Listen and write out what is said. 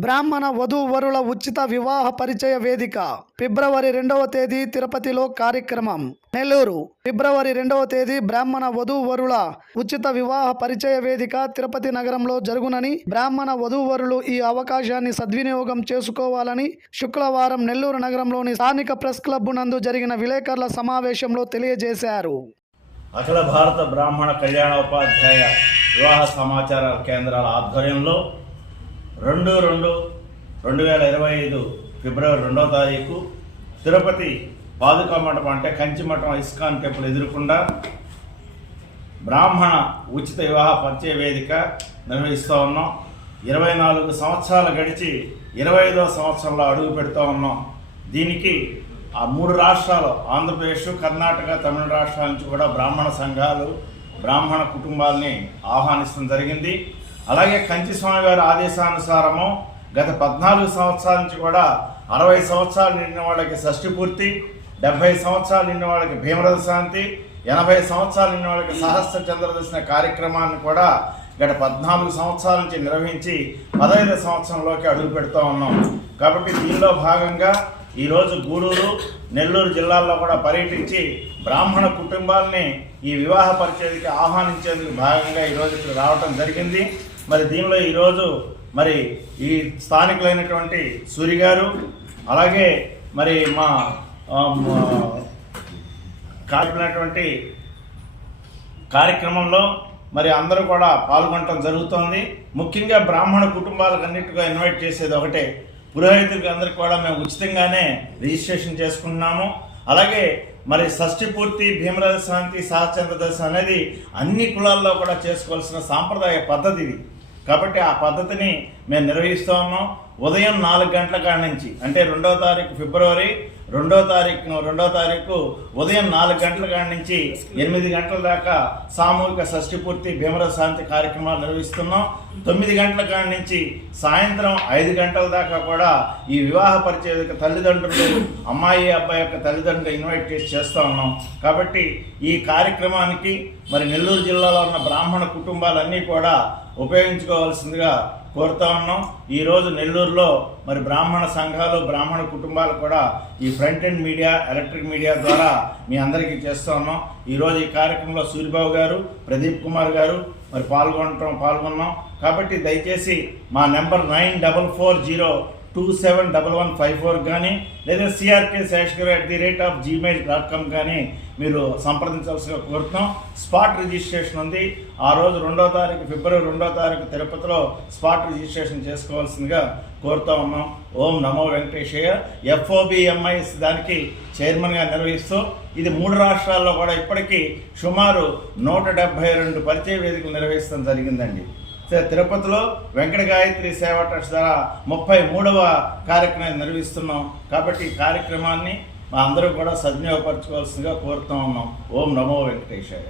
బ్రాహ్మణ వధూవరుల ఉచిత వివాహ పరిచయ వేదిక ఫిబ్రవరి రెండవ తేదీ తిరుపతిలో కార్యక్రమం. నెల్లూరు ఫిబ్రవరి రెండవ తేదీ బ్రాహ్మణ వధూవరుల ఉచిత వివాహ పరిచయ వేదిక తిరుపతి నగరంలో జరుగునని బ్రాహ్మణ వధూవరులు ఈ అవకాశాన్ని సద్వినియోగం చేసుకోవాలని శుక్రవారం నెల్లూరు నగరంలోని స్థానిక ప్రెస్ క్లబ్ నందు జరిగిన విలేకరుల సమావేశంలో తెలియజేశారు. అఖిల భారత బ్రాహ్మణ కళ్యాణోపాధ్యాయ వివాహ సమాచార కేంద్రాల ఆధ్వర్యంలో రెండు రెండు రెండు వేల ఇరవై ఐదు ఫిబ్రవరి రెండవ తారీఖు తిరుపతి పాదుకా మఠం అంటే కంచి మఠం ఇస్కాన్ టెంపుల్ ఎదురుకుండా బ్రాహ్మణ ఉచిత వివాహ పరిచయ వేదిక నిర్వహిస్తూ ఉన్నాం. ఇరవై నాలుగు సంవత్సరాలు గడిచి ఇరవై ఐదవ సంవత్సరంలో అడుగు పెడుతూ ఉన్నాం. దీనికి ఆ మూడు రాష్ట్రాలు ఆంధ్రప్రదేశ్ కర్ణాటక తమిళ రాష్ట్రాల నుంచి కూడా బ్రాహ్మణ సంఘాలు బ్రాహ్మణ కుటుంబాలని ఆహ్వానించడం జరిగింది. అలాగే కంచి స్వామి గారి ఆదేశానుసారము గత పద్నాలుగు సంవత్సరాల నుంచి కూడా అరవై సంవత్సరాలు నిండిన వాళ్ళకి షష్ఠి పూర్తి డెబ్బై సంవత్సరాలు నిండిన వాళ్ళకి భీమరథ శాంతి ఎనభై సంవత్సరాలు నిండిన వాళ్ళకి సహస్ర చంద్రదర్శన కార్యక్రమాన్ని కూడా గత పద్నాలుగు సంవత్సరాల నుంచి నిర్వహించి పదహైదు సంవత్సరంలోకి అడుగు పెడుతూ ఉన్నాం. కాబట్టి దీనిలో భాగంగా ఈరోజు గూడూరు నెల్లూరు జిల్లాల్లో కూడా పర్యటించి బ్రాహ్మణ కుటుంబాలని ఈ వివాహ పరిచయకి ఆహ్వానించేందుకు భాగంగా ఈరోజు ఇక్కడ రావడం జరిగింది. మరి దీనిలో ఈరోజు మరి ఈ స్థానికులైనటువంటి సూరి గారు అలాగే మరి మా కాల్పినటువంటి కార్యక్రమంలో మరి అందరూ కూడా పాల్గొనడం జరుగుతోంది. ముఖ్యంగా బ్రాహ్మణ కుటుంబాలకు అన్నిటిగా ఇన్వైట్ చేసేది ఒకటే. పురోహితులకి అందరికి కూడా మేము ఉచితంగానే రిజిస్ట్రేషన్ చేసుకుంటున్నాము. అలాగే మరి షష్ఠి పూర్తి భీమరాజ శాంతి సహచంద్ర దశ అనేది అన్ని కులాల్లో కూడా చేసుకోవాల్సిన సాంప్రదాయ పద్ధతి ఇది. కాబట్టి ఆ పద్ధతిని మేము నిర్వహిస్తూ ఉన్నాం. ఉదయం నాలుగు గంటల కాడ నుంచి అంటే రెండో తారీఖు ఫిబ్రవరి రెండో తారీఖు రెండో తారీఖు ఉదయం నాలుగు గంటల కాడ నుంచి ఎనిమిది గంటల దాకా సామూహిక షష్ఠి పూర్తి భీమర శాంతి కార్యక్రమాలు నిర్వహిస్తున్నాం. తొమ్మిది గంటల కాడ నుంచి సాయంత్రం ఐదు గంటల దాకా కూడా ఈ వివాహ పరిచయ యొక్క తల్లిదండ్రులు అమ్మాయి అబ్బాయి యొక్క తల్లిదండ్రులు ఇన్వైట్ చేసి చేస్తూ ఉన్నాం. కాబట్టి ఈ కార్యక్రమానికి మరి నెల్లూరు జిల్లాలో ఉన్న బ్రాహ్మణ కుటుంబాలన్నీ కూడా ఉపయోగించుకోవాల్సిందిగా కోరుతా ఉన్నాం. ఈరోజు నెల్లూరులో మరి బ్రాహ్మణ సంఘాలు బ్రాహ్మణ కుటుంబాలు కూడా ఈ front end media electric media ద్వారా మీ అందరికీ చేస్తూ ఉన్నాం. ఈరోజు ఈ కార్యక్రమంలో సూర్యబాబు గారు ప్రదీప్ కుమార్ గారు మరి పాల్గొనటం పాల్గొన్నాం. కాబట్టి దయచేసి మా number nine double four zero two seven double one five four కానీ లేదా CRK Shesh at the rate of Gmail dot com కానీ మీరు సంప్రదించవలసిగా కోరుతున్నాం. స్పాట్ రిజిస్ట్రేషన్ ఉంది. ఆ రోజు రెండో తారీఖు ఫిబ్రవరి రెండో తారీఖు తిరుపతిలో స్పాట్ రిజిస్ట్రేషన్ చేసుకోవాల్సిందిగా కోరుతా ఉన్నాం. ఓం నమో వెంకటేశయ్య. ఎఫ్ఓబిఎంఐఎస్ దానికి చైర్మన్గా నిర్వహిస్తూ ఇది మూడు రాష్ట్రాల్లో కూడా ఇప్పటికీ సుమారు నూట డెబ్బై రెండు పరిచయ వేదికలు నిర్వహిస్తాం జరిగిందండి. తిరుపతిలో వెంకట గాయత్రి సేవా ట్రస్ట్ ద్వారా ముప్పై మూడవ కార్యక్రమం నిర్వహిస్తున్నాం. కాబట్టి ఈ కార్యక్రమాన్ని మా అందరూ కూడా సద్వినియోగపరచుకోవాల్సిందిగా కోరుతూ ఉన్నాం. ఓం నమో వెంకటేశాయ.